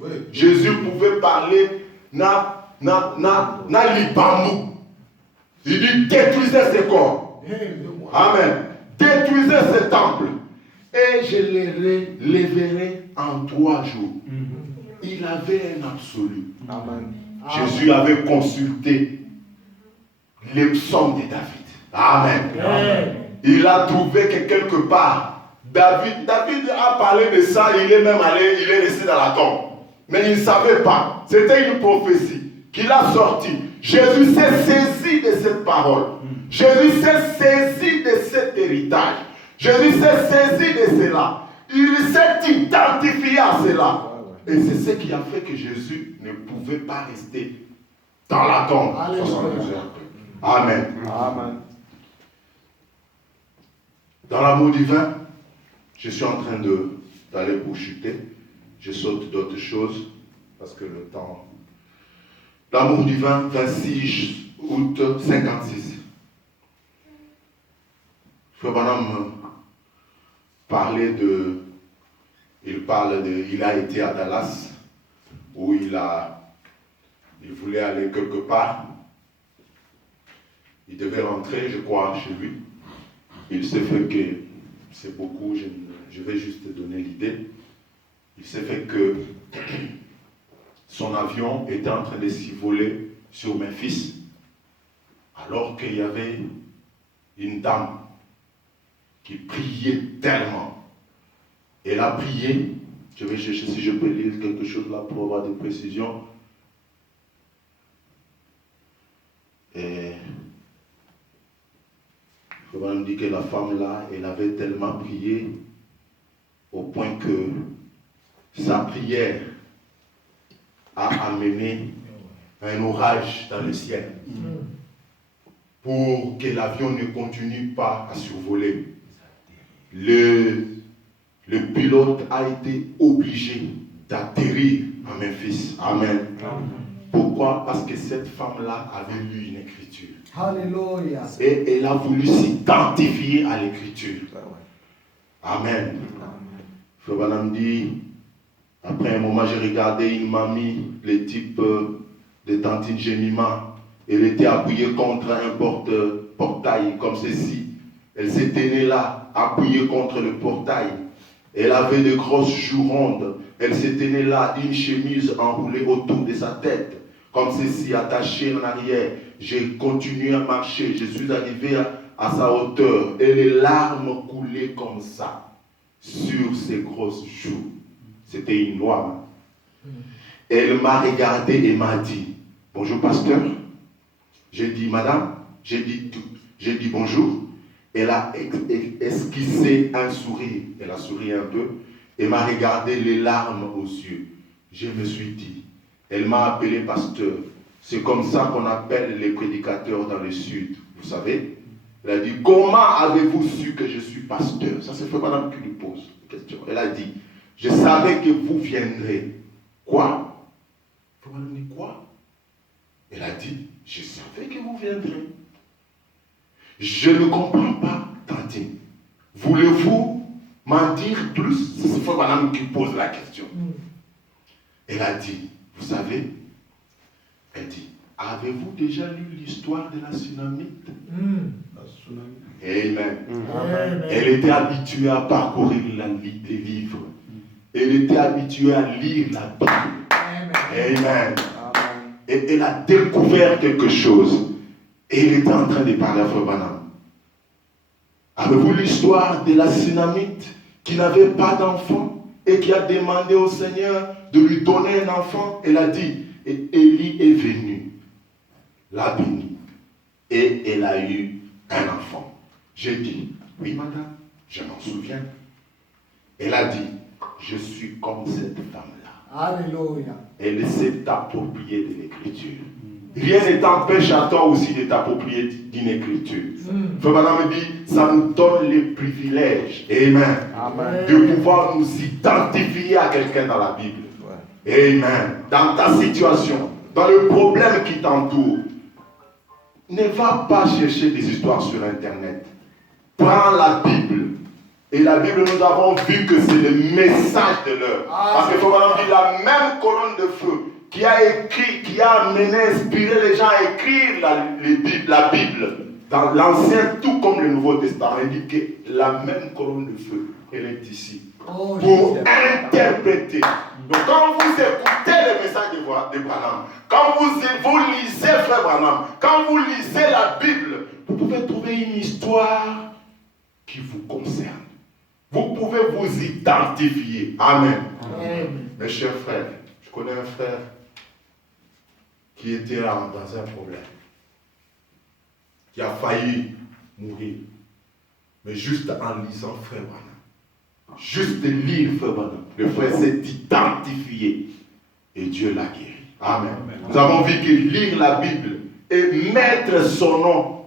Oui. Jésus pouvait parler na libamou. Il dit détruisez ces corps. Amen. Détruisez ces temples. Et je les relèverai en 3 jours. Il avait un absolu. Amen. Jésus avait consulté les psaumes de David. Amen. Amen. Il a trouvé que quelque part, David a parlé de ça, il est même allé, il est resté dans la tombe. Mais il ne savait pas. C'était une prophétie qu'il a sortie. Jésus s'est saisi de cette parole. Jésus s'est saisi de cet héritage. Jésus s'est saisi de cela. Il s'est identifié à cela. Et c'est ce qui a fait que Jésus ne pouvait pas rester dans la tombe. 72 heures. Amen. Amen. Dans l'amour divin, je suis en train d'aller pour chuter. Je saute d'autres choses parce que le temps. L'amour divin, 26 août 56. Frère Branham parlait de. Il a été à Dallas où il voulait aller quelque part. Il devait rentrer, je crois, chez lui. Il s'est fait que, c'est beaucoup, je vais juste te donner l'idée. Il s'est fait que son avion était en train de s'envoler sur Memphis, alors qu'il y avait une dame qui priait tellement. Elle a prié, je vais chercher si je peux lire quelque chose là pour avoir des précisions. Et il faut me dire que la femme là, elle avait tellement prié au point que sa prière a amené un orage dans le ciel pour que l'avion ne continue pas à survoler. Le pilote a été obligé d'atterrir à Memphis. Amen. Pourquoi? Parce que cette femme-là avait lu une écriture. Alléluia. Et elle a voulu s'identifier à l'écriture. Amen. Frère Branham dit, après un moment, j'ai regardé une mamie, le type de Tantine Jemima. Elle était appuyée contre un portail comme ceci. Elle s'est tenue là, appuyée contre le portail. Elle avait de grosses joues rondes. Elle se tenait là, une chemise enroulée autour de sa tête, comme ceci, attachée en arrière. J'ai continué à marcher. Je suis arrivé à sa hauteur. Et les larmes coulaient comme ça, sur ses grosses joues. C'était une noire. Elle m'a regardé et m'a dit, bonjour pasteur. J'ai dit, madame. J'ai dit bonjour. Elle a esquissé un sourire. Elle a souri un peu. Elle m'a regardé les larmes aux yeux. Je me suis dit, elle m'a appelé pasteur. C'est comme ça qu'on appelle les prédicateurs dans le sud. Vous savez? Elle a dit, comment avez-vous su que je suis pasteur? Ça, c'est Frère Branham qui lui pose la question. Elle a dit, je savais que vous viendrez. Quoi? Frère Branham dit, quoi? Elle a dit, je savais que vous viendrez. Je ne comprends pas, Tantine. Voulez-vous m'en dire plus? C'est Frère Branham qui pose la question. Elle a dit, vous savez, elle dit, avez-vous déjà lu l'histoire de la Sunamite? Amen. Amen. Elle était habituée à parcourir les livres. Elle était habituée à lire la Bible. Amen. Et elle a découvert quelque chose. Et elle était en train de parler à Frère Branham. Avez-vous l'histoire de la Sunamite qui n'avait pas d'enfant et qui a demandé au Seigneur de lui donner un enfant? Elle a dit, et Élie est venu, l'a béni, et elle a eu un enfant. J'ai dit, oui madame, je m'en souviens. Elle a dit, je suis comme cette femme-là. Alléluia. Elle s'est appropriée de l'écriture. Rien ne t'empêche à toi aussi de t'approprier d'une écriture. Frère Branham me dit, ça nous donne le privilège, amen, de pouvoir nous identifier à quelqu'un dans la Bible. Amen. Dans ta situation, dans le problème qui t'entoure, ne va pas chercher des histoires sur Internet. Prends la Bible Et la Bible, nous avons vu que c'est le message de l'heure. Parce qu'il faut vraiment dire la même colonne de feu qui a écrit, qui a amené, inspiré les gens à écrire la Bible dans l'Ancien tout comme le Nouveau Testament. Il dit que la même colonne de feu, elle est ici pour interpréter. Donc quand vous écoutez le message de Branham, quand vous lisez Frère Branham, quand vous lisez la Bible, vous pouvez trouver une histoire qui vous concerne. Vous pouvez vous identifier. Amen. Amen. Mes chers frères, je connais un frère qui était dans un problème, qui a failli mourir, mais juste en lisant Frère Branham, juste de lire Frère Branham, le frère s'est identifié et Dieu l'a guéri. Amen. Nous avons vu que lire la Bible et mettre son nom,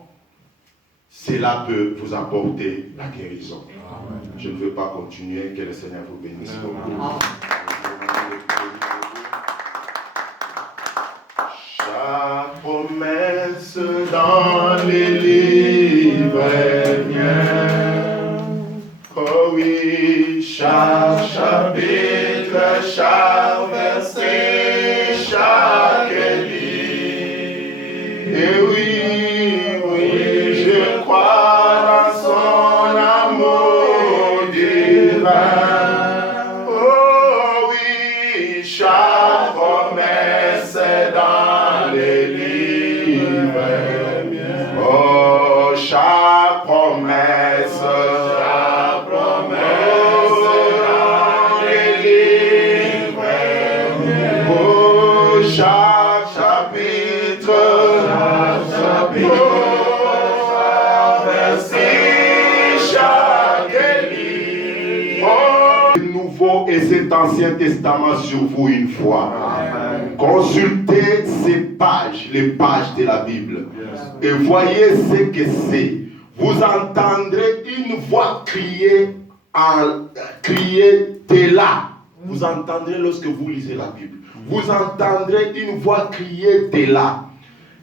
cela peut vous apporter la guérison. Amen. Je ne veux pas continuer, que le Seigneur vous bénisse. Chaque promesse dans les livres est bien. Oh oui, chaque chapitre, chaque verset, chaque livre. Et oui, je crois dans son amour divin. Oh oui, chaque promesse dans les livres. Oh, chaque promesse dans les livres. Oh, chaque chapitre, chaque verset, chaque livre. Oh, le Nouveau et cet Ancien Testament sur vous une fois. Amen. Consultez ces pages, les pages de la Bible, et voyez ce que c'est. Vous entendrez une voix crier, t'es là. Vous entendrez lorsque vous lisez la Bible. Vous entendrez une voix crier, t'es là.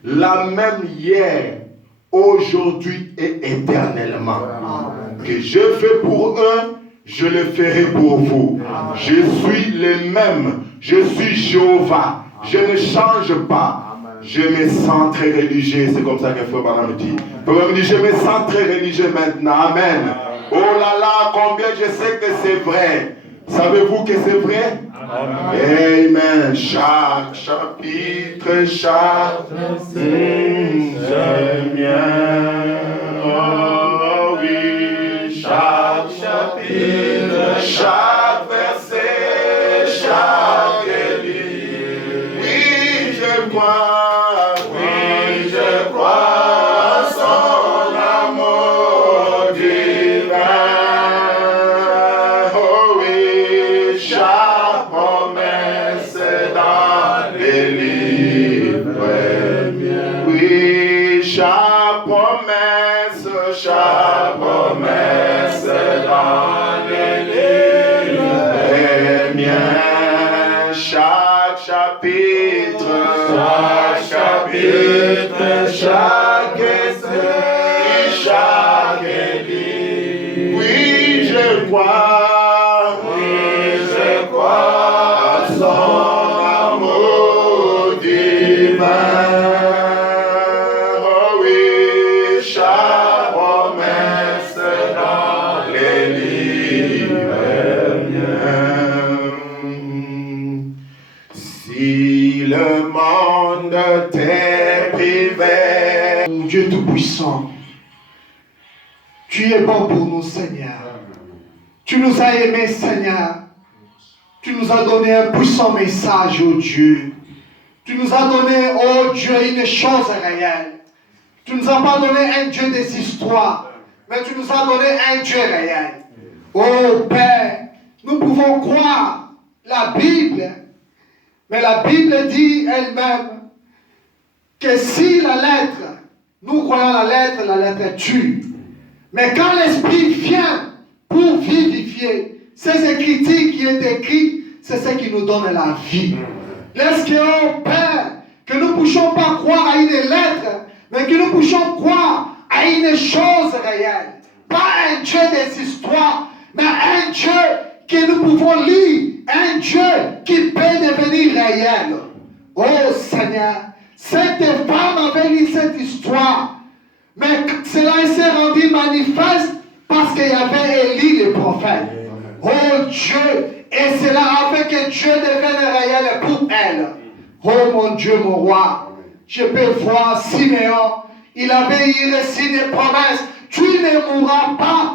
La même hier, aujourd'hui et éternellement. Amen. Que je fais pour eux, je le ferai pour vous. Amen. Je suis le même. Je suis Jéhovah. Amen. Je ne change pas. Amen. Je me sens très religieux. C'est comme ça que Frère Branham me dit. Frère me dit, je me sens très religieux maintenant. Amen. Amen. Oh là là, combien je sais que c'est vrai. Savez-vous que c'est vrai? Amen. Amen. Chaque chapitre, chaque j'aime bien. Oh oui, chaque chapitre, chaque verset, chaque livre. Oui, je crois, à son amour divin. Oh oui, chaque promesse dans les livres. Oui, chaque promesse dans les livres est bien. Chaque chapitre, chaque essai, chaque livre. Oui, je crois, à son amour divin. Oh oui, chaque promesse dans les livres est bien. Si le monde t'est privé, Dieu Tout-Puissant, tu es bon pour nous, Seigneur. Tu nous as aimés, Seigneur. Tu nous as donné un puissant message, oh Dieu. Tu nous as donné, oh Dieu, une chose réelle. Tu ne nous as pas donné un Dieu des histoires, mais tu nous as donné un Dieu réel. Oh Père, nous pouvons croire la Bible, mais la Bible dit elle-même que si la lettre, nous croyons la lettre tue. Mais quand l'Esprit vient pour vivifier, ces écritures qui est écrit, c'est ce qui nous donne la vie. Laisse que, oh Père, que nous ne puissions pas croire à une lettre, mais que nous puissions croire à une chose réelle. Pas un Dieu des histoires, mais un Dieu que nous pouvons lire, un Dieu qui peut devenir réel. Oh Seigneur, cette femme avait lu cette histoire, mais cela s'est rendu manifeste parce qu'il y avait Élie le prophète. Oh Dieu, et cela a fait que Dieu devienne réel pour elle. Oh mon Dieu, mon roi, je peux voir Siméon, il avait reçu des promesses. Tu ne mourras pas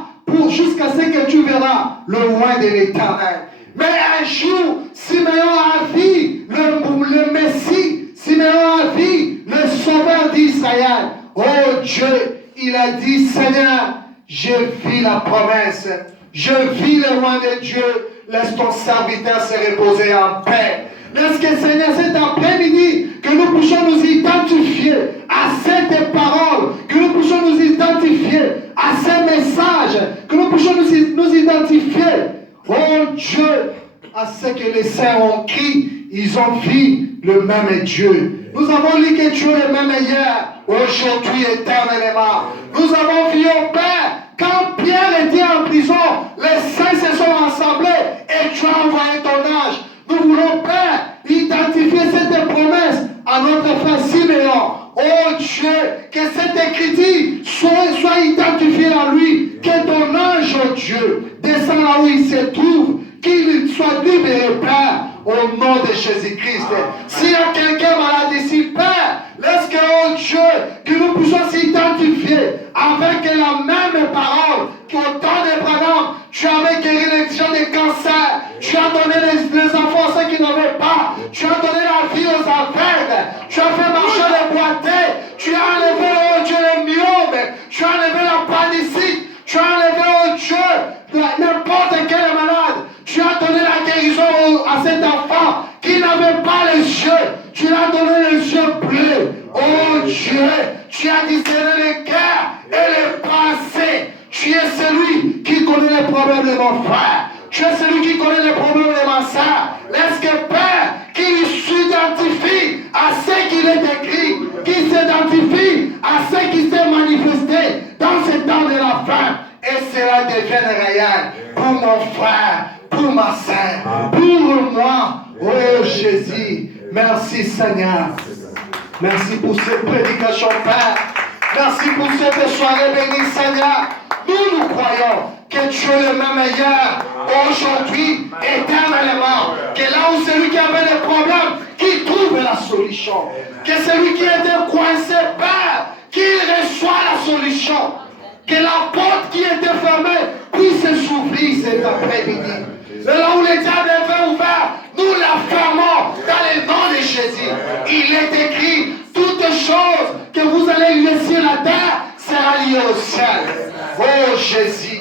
jusqu'à ce que tu verras le roi de l'Éternel. Mais un jour, Siméon a vu le Messie, Siméon a vu le Sauveur d'Israël. Oh Dieu, il a dit, Seigneur, je vis la promesse, je vis le roi de Dieu, laisse ton serviteur se reposer en paix. Laisse que Seigneur, cet après-midi, que nous puissions nous identifier à cette parole, que nous puissions nous identifier à ces messages, que nous puissions nous identifier, oh Dieu, à ce que les saints ont crié, ils ont vu le même Dieu. Nous avons lu que Dieu est le même hier, aujourd'hui, éternellement. Nous avons vu au Père, quand Pierre était en prison, les saints se sont rassemblés et tu as envoyé ton ange. Nous voulons, Père, identifier cette promesse à notre frère Siméon. Oh Dieu, que cette écriture soit identifiée à lui. Que ton ange, oh Dieu, descend là où il se trouve. Qu'il soit libéré, Père, au nom de Jésus-Christ. S'il y a quelqu'un malade ici, Père, laisse que, oh Dieu, que nous puissions s'identifier avec la même parole qu'au temps d'Abraham, tu avais guéri les gens des cancers, tu as donné les enfants à ceux qui n'avaient pas, tu as donné la vie aux aveugles, tu as fait marcher les boités, tu as enlevé, oh Dieu, les myomes, tu as enlevé la panicite, tu as enlevé, oh Dieu, n'importe quel malade. Tu as donné la guérison à cet enfant qui n'avait pas les yeux. Tu lui as donné les yeux bleus. Oh Dieu, tu as discerné les cœurs et les pensées. Tu es celui qui connaît les problèmes de mon frère. Tu es celui qui connaît les problèmes de ma soeur. Laisse que Père, qu'il s'identifie à ce qu'il est écrit, qu'il s'identifie à ce qui s'est manifesté dans ce temps de la fin. Et cela devienne réel pour mon frère, pour ma sœur, pour moi. Oh Jésus, merci Seigneur. Merci pour cette prédication, Père. Merci pour cette soirée bénie, Seigneur. Nous croyons que Dieu est le même hier, aujourd'hui, éternellement. Que là où celui qui avait des problèmes, qu'il trouve la solution. Que celui qui était coincé, Père, qu'il reçoive la solution. Que la porte qui était fermée puisse s'ouvrir cet après-midi. Et là où les diables étaient ouverts, nous la fermons dans le nom de Jésus. Il est écrit, toutes choses que vous allez lier sur la terre sera liée au ciel. Oh Jésus,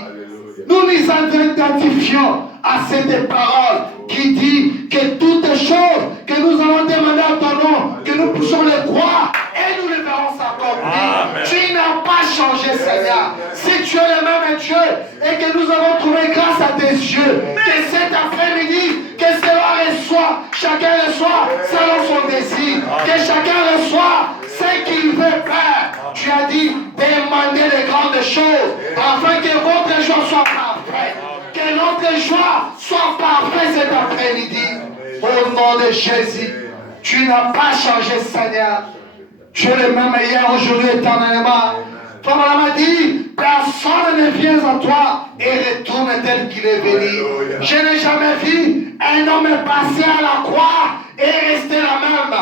nous nous identifions à cette parole qui dit que toutes choses que nous allons demander à ton nom, que nous puissions les croire et nous les verrons s'accomplir. Tu n'as pas changé, Seigneur. Si tu es le même Dieu et que nous avons trouvé grâce à tes yeux, que cet après-midi, que cela reçoit, chacun reçoit selon son désir, que chacun reçoit ce qu'il veut faire. Tu as dit, demandez les grandes choses afin que votre joie soit parfaite. Que notre joie soit parfaite cet après-midi. Au nom de Jésus, tu n'as pas changé, Seigneur. Tu es le même hier, aujourd'hui, éternellement. Ton maman m'a dit, personne ne vient à toi et retourne tel qu'il est venu. Je n'ai jamais vu un homme passer à la croix et rester la même.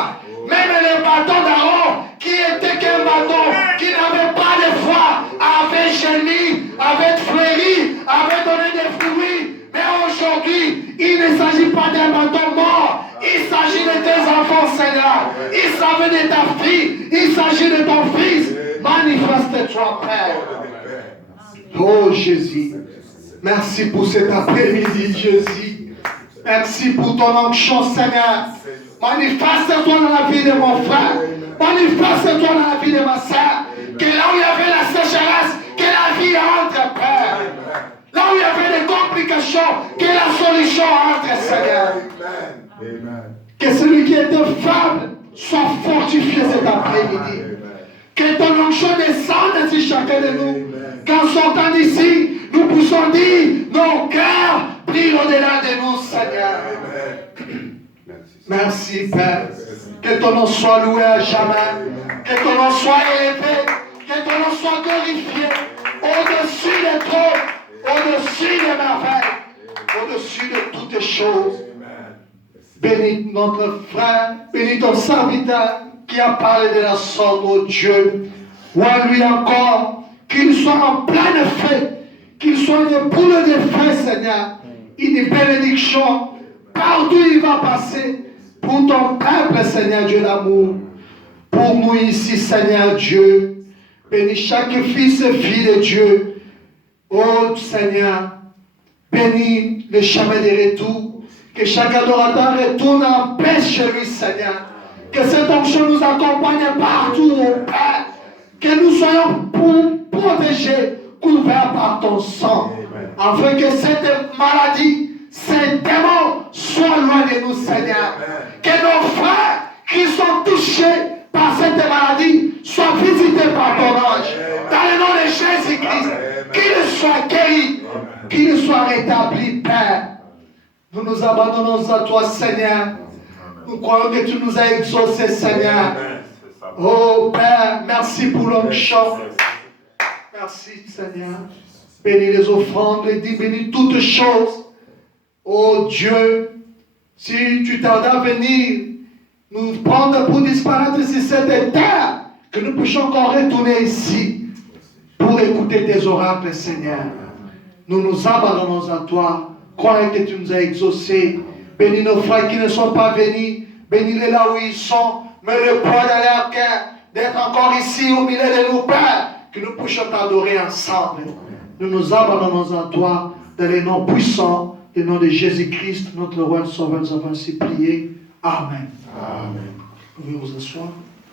Même le bâton d'Aaron, qui était qu'un bâton, qui n'avait pas de foi, avait gémi, avait fleuri, avait donné des fruits. Mais aujourd'hui, il ne s'agit pas d'un bâton mort. Il s'agit de tes enfants, Seigneur. Il s'agit de ta fille. Il s'agit de ton fils. Manifeste-toi, Père. Oh Jésus, merci pour cet après-midi, Jésus. Merci pour ton onction, Seigneur. Manifeste-toi dans la vie de mon frère. Manifeste-toi dans la vie de ma soeur. Que là où il y avait la sécheresse, que la vie entre, Père. Là où il y avait des complications, que la solution entre, Seigneur. Que celui qui était faible soit fortifié cet après-midi. Que ton onction descende sur chacun de nous. qu'en sortant d'ici, nous puissions dire, nos cœurs brillent au-delà de nous, Seigneur. Merci, Père. Que ton nom soit loué à jamais. Que ton nom soit élevé. Que ton nom soit glorifié. Au-dessus des trônes. Au-dessus des merveilles. Au-dessus de toutes choses. Bénis notre frère. Bénis ton serviteur qui a parlé de la sorte, oh Dieu. Ou à lui encore. Qu'il soit en plein effet. Qu'il soit une boule de feu, Seigneur. Une bénédiction. Partout il va passer. Pour ton peuple, Seigneur Dieu d'amour. Pour nous ici, Seigneur Dieu. Bénis chaque fils et fille de Dieu. Oh Seigneur. Bénis le chemin de retour. Que chaque adorateur retourne en paix chez lui, Seigneur. Que cette onction nous accompagne partout, oh Père. Que nous soyons protégés, couverts par ton sang. Afin que cette maladie, ces démons soient loin de nous, Seigneur. Que nos frères qui sont touchés par cette maladie soient visités par ton ange. Dans le nom de Jésus-Christ, qu'ils soient guéris, qu'ils soient rétablis, Père. Nous nous abandonnons à toi, Seigneur. Nous croyons que tu nous as exaucés, Seigneur. Oh Père, merci pour l'onction. Merci, Seigneur. Bénis les offrandes, bénis toutes choses. Oh Dieu, si tu tardes à venir nous prendre pour disparaître sur cette terre, que nous puissions encore retourner ici pour écouter tes oracles, Seigneur. Nous nous abandonnons à toi, croyons que tu nous as exaucés. Bénis nos frères qui ne sont pas venus, bénis-les là où ils sont, mets le poids dans leur cœur d'être encore ici au milieu de nos pères, que nous puissions t'adorer ensemble. Nous nous abandonnons à toi dans les noms puissants. Au nom de Jésus-Christ, notre roi et sauveur, nous avons ainsi prié. Amen. Amen. Vous pouvez vous asseoir.